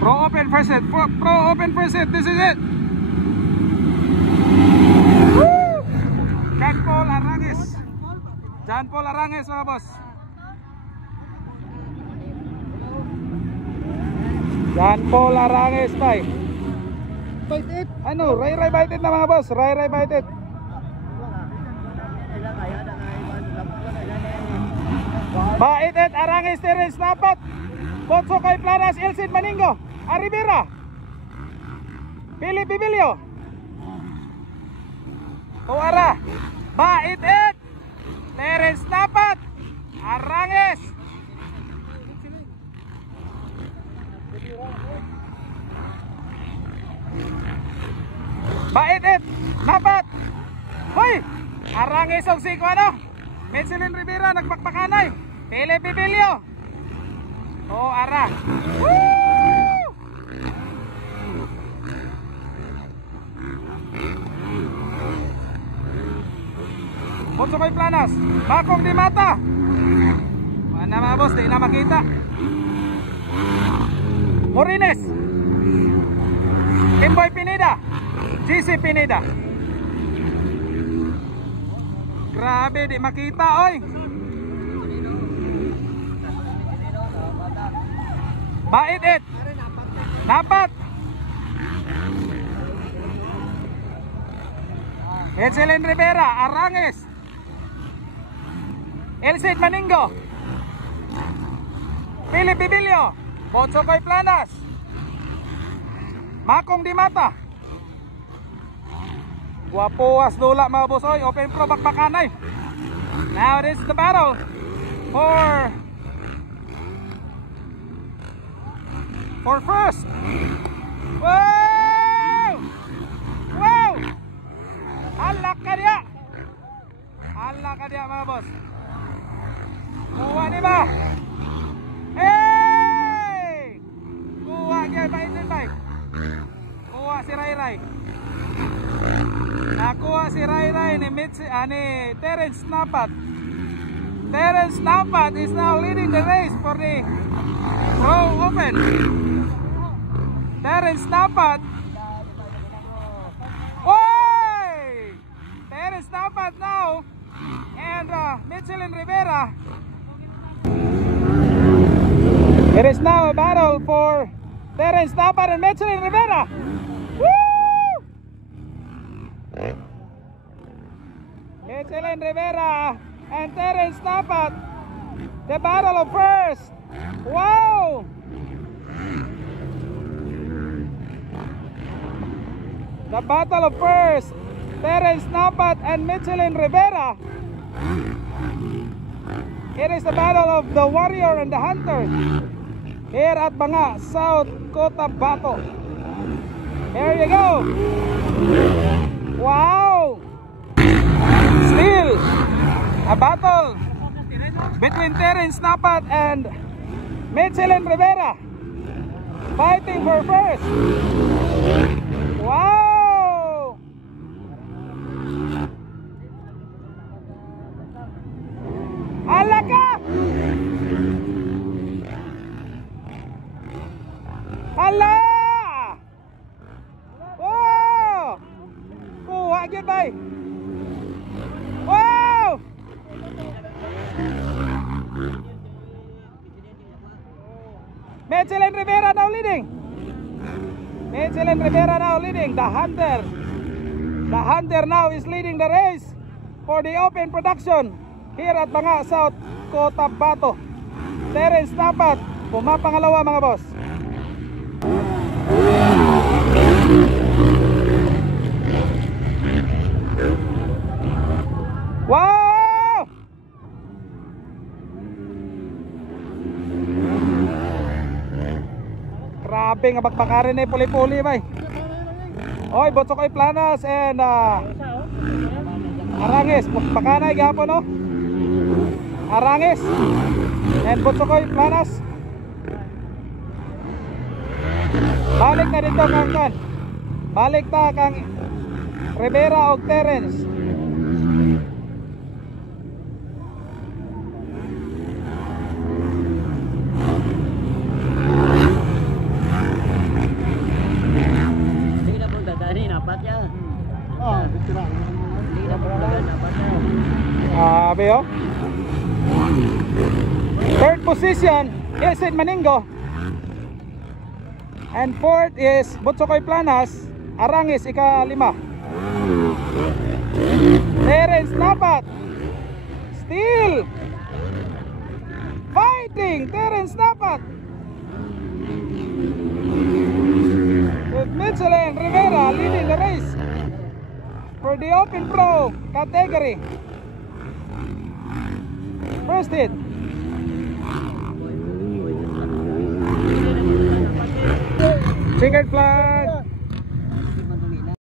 Pro open first set. Pro open first set. This is it. Woo! John Paul Arangues. John Paul Arangues mga boss. John Paul Arangues bay. Bite it. Ano, Ray Bite It na mga boss. Ray Bite It. Bite It, Arangues, Terence Napat, Ponso kay Planas, Elcid Maningo, Aribira, Billy Bibilio, Tuara. Bite It, Terence Napat, Arangues. Bite It, Napat. Hoy, Arangues og si ano? Metzelin Rivera nagpakpakanay. Pele Bibilio. Oh, ara. Woo! Ponso kay Planas, Bakong di mata. Mana mga boss, di na makita. Morines, Kimboy Pineda, GC Pineda. Grabe, di makita oy. Bite It, Napat, Metzelin Rivera, Arangues, Elcid Maningo, Philip Bibilio, Ponso kay Planas, Makong di mata. Guapuas dula mga boss oy. Open pro bakbakanay. Now this is the battle for first. Wow! Wow! Halak ka diya. Halak ka diya mga boss. Kuha di ba? Hey! Kuha kaya ba itin ba? Kuha si Ray. Nakuha si Ray ni Terence Napat. Terence Napat is now leading the race for the Pro Open. Terence Napat. Oy! Terence Napat now and Metzelin Rivera. It is now a battle for Terence Napat and Metzelin Rivera. Metzelin Rivera and Terence Napat, the battle of first. Wow! The battle of first, Terence Napat and Metzelin Rivera. It is the battle of the warrior and the hunter here at Banga, South Cotabato. Here you go. Wow! Still a battle between Terence Napat and Metzelin Rivera, fighting for first. Wow! Alaka! Hala! Wow! Kuha gyud bay. Wow! Metzelin Rivera now leading. Metzelin Rivera now leading. The hunter now is leading the race for the open production here at Banga, South Cotabato. Terence Napat, pumapangalawa mga boss. Wow! Grabe nga bakbakarin eh, puli-puli bay. Oy, Botso kay Planas and Arangues, bakanay gapon no? Arangues and Botso kay Planas. Balik na dito kang kan. Balik ta kang Rivera og Terence. Abe, oh. Third position, Ilsen Maningo. And fourth is Butsokoy Planas, Arangis, ika-5. Terence Napat, still fighting. Terence Napat with Michelin Rivera leading the race for the Open Pro category. First hit. Checkered flag.